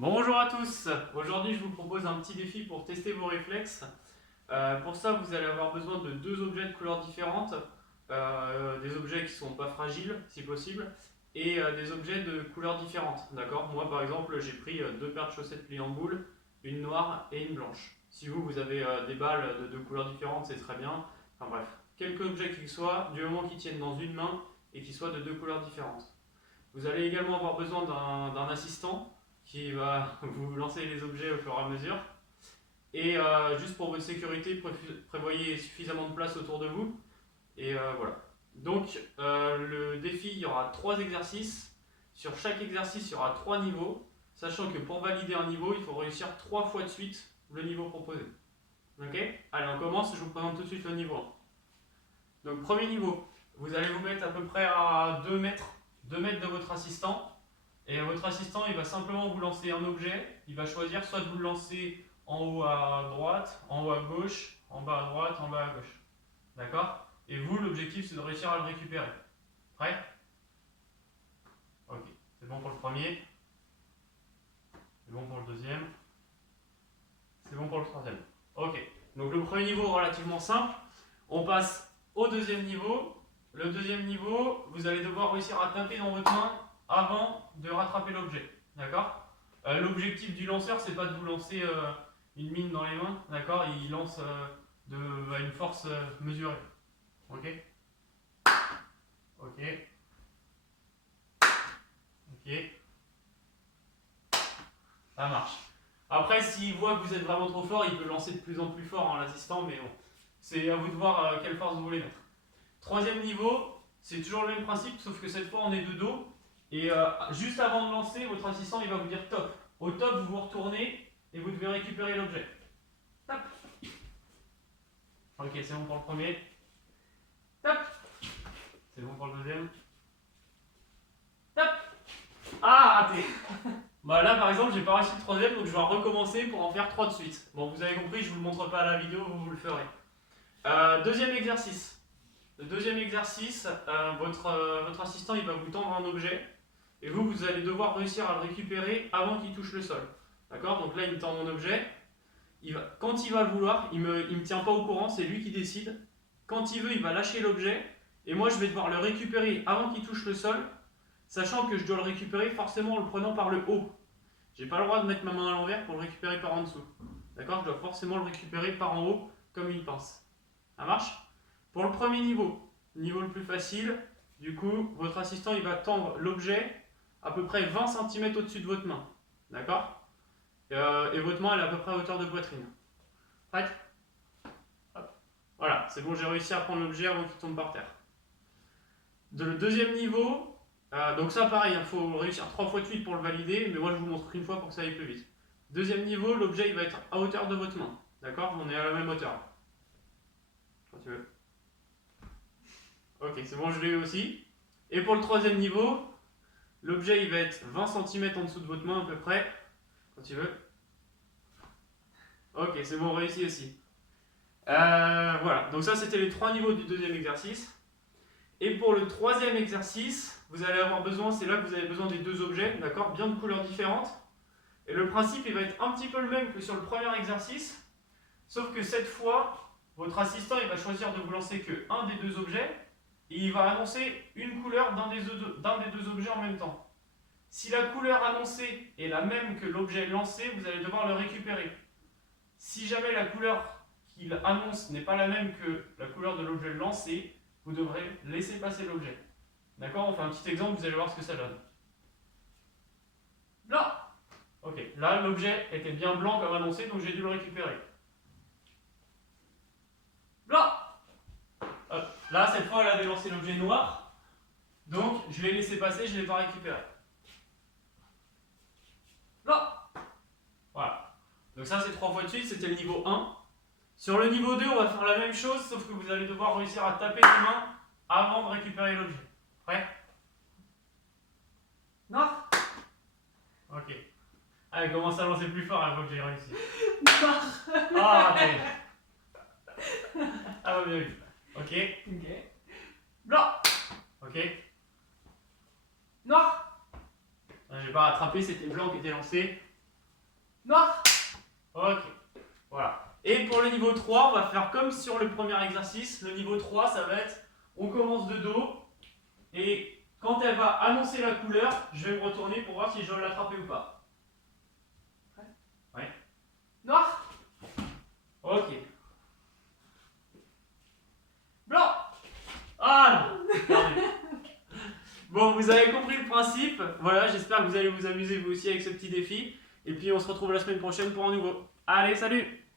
Bonjour à tous, aujourd'hui je vous propose un petit défi pour tester vos réflexes. Pour ça vous allez avoir besoin de deux objets de couleurs différentes, des objets qui ne sont pas fragiles si possible, et des objets de couleurs différentes. D'accord. Moi par exemple j'ai pris deux paires de chaussettes pliées en boule, une noire et une blanche. Si vous avez des balles de deux couleurs différentes c'est très bien. Enfin bref, quelques objets qu'ils soient, du moment qu'ils tiennent dans une main et qu'ils soient de deux couleurs différentes. Vous allez également avoir besoin d'un assistant qui va vous lancer les objets au fur et à mesure. Et juste pour votre sécurité, prévoyez suffisamment de place autour de vous. Et voilà. Donc le défi, il y aura 3 exercices. Sur chaque exercice, il y aura 3 niveaux. Sachant que pour valider un niveau, il faut réussir 3 fois de suite le niveau proposé. Ok. Allez, on commence, je vous présente tout de suite le niveau 1. Donc premier niveau, vous allez vous mettre à peu près à 2 mètres de votre assistant. Et votre assistant, il va simplement vous lancer un objet. Il va choisir soit de vous le lancer en haut à droite, en haut à gauche, en bas à droite, en bas à gauche. D'accord. Et vous, l'objectif, c'est de réussir à le récupérer. Prêt? Ok. C'est bon pour le premier. C'est bon pour le deuxième. C'est bon pour le troisième. Ok. Donc le premier niveau, relativement simple. On passe au deuxième niveau. Le deuxième niveau, vous allez devoir réussir à taper dans votre main avant de rattraper l'objet. D'accord. L'objectif du lanceur, c'est pas de vous lancer une mine dans les mains. D'accord. Il lance à une force mesurée. Ok. Ok. Ok. Ça marche. Après, s'il voit que vous êtes vraiment trop fort, il peut lancer de plus en plus fort en l'assistant, mais bon. C'est à vous de voir quelle force vous voulez mettre. Troisième niveau, c'est toujours le même principe, sauf que cette fois on est de dos. Et juste avant de lancer, votre assistant il va vous dire top. Au top, vous vous retournez et vous devez récupérer l'objet. Top. Ok, c'est bon pour le premier. Top. C'est bon pour le deuxième. Top. Ah, raté. Bah là par exemple, j'ai pas réussi le troisième, donc je vais recommencer pour en faire 3 de suite. Bon, vous avez compris, je vous le montre pas à la vidéo, vous le ferez. Deuxième exercice. Le deuxième exercice, votre assistant il va vous tendre un objet et vous allez devoir réussir à le récupérer avant qu'il touche le sol. D'accord. Donc là, il me tend mon objet. Quand il va le vouloir, il me tient pas au courant, c'est lui qui décide. Quand il veut, il va lâcher l'objet et moi, je vais devoir le récupérer avant qu'il touche le sol, sachant que je dois le récupérer forcément en le prenant par le haut. J'ai pas le droit de mettre ma main à l'envers pour le récupérer par en dessous. D'accord. Je dois forcément le récupérer par en haut comme une pince. Ça marche? Pour le premier niveau, niveau le plus facile, du coup, votre assistant il va tendre l'objet à peu près 20 cm au-dessus de votre main. D'accord. Et votre main elle est à peu près à hauteur de poitrine. Prête? Hop. Voilà, c'est bon, j'ai réussi à prendre l'objet avant qu'il tombe par terre. Le deuxième niveau, donc ça pareil, il faut réussir 3 fois de suite pour le valider, mais moi je vous montre une fois pour que ça aille plus vite. Deuxième niveau, l'objet il va être à hauteur de votre main. D'accord. On est à la même hauteur. Quand tu veux. Ok, c'est bon, je l'ai eu aussi. Et pour le troisième niveau, l'objet il va être 20 cm en dessous de votre main à peu près. Quand tu veux. Ok, c'est bon, réussi aussi. Voilà, donc ça c'était les 3 niveaux du deuxième exercice. Et pour le troisième exercice, vous allez avoir besoin, c'est là que vous avez besoin des deux objets, d'accord, bien de couleurs différentes. Et le principe il va être un petit peu le même que sur le premier exercice, sauf que cette fois, votre assistant il va choisir de vous lancer que un des deux objets, et il va annoncer une couleur d'un des deux objets en même temps. Si la couleur annoncée est la même que l'objet lancé, vous allez devoir le récupérer. Si jamais la couleur qu'il annonce n'est pas la même que la couleur de l'objet lancé, vous devrez laisser passer l'objet. D'accord. On fait un petit exemple, vous allez voir ce que ça donne. Là. Ok, là l'objet était bien blanc comme annoncé, donc j'ai dû le récupérer. Là. Hop. Là, cette fois, elle avait lancé l'objet noir, donc je l'ai laissé passer, je ne l'ai pas récupéré. Là. Voilà. Donc ça, c'est 3 fois de suite, c'était le niveau 1. Sur le niveau 2, on va faire la même chose, sauf que vous allez devoir réussir à taper des mains avant de récupérer l'objet. Prêt? Non. Ok. Allez, commence à lancer plus fort, une fois que j'ai réussi. Ah, raté. Ah, bien vu. Ok. Ok. Blanc. Ok. Noir. J'ai pas rattrapé, c'était blanc qui était lancé. Noir. Ok. Voilà. Et pour le niveau 3, on va faire comme sur le premier exercice. Le niveau 3, ça va être, on commence de dos. Et quand elle va annoncer la couleur, je vais me retourner pour voir si je dois l'attraper ou pas. Ouais. Noir. Ok. Blanc. Ah non. Perdu. Bon, vous avez compris le principe. Voilà, j'espère que vous allez vous amuser vous aussi avec ce petit défi. Et puis on se retrouve la semaine prochaine pour un nouveau. Allez, salut!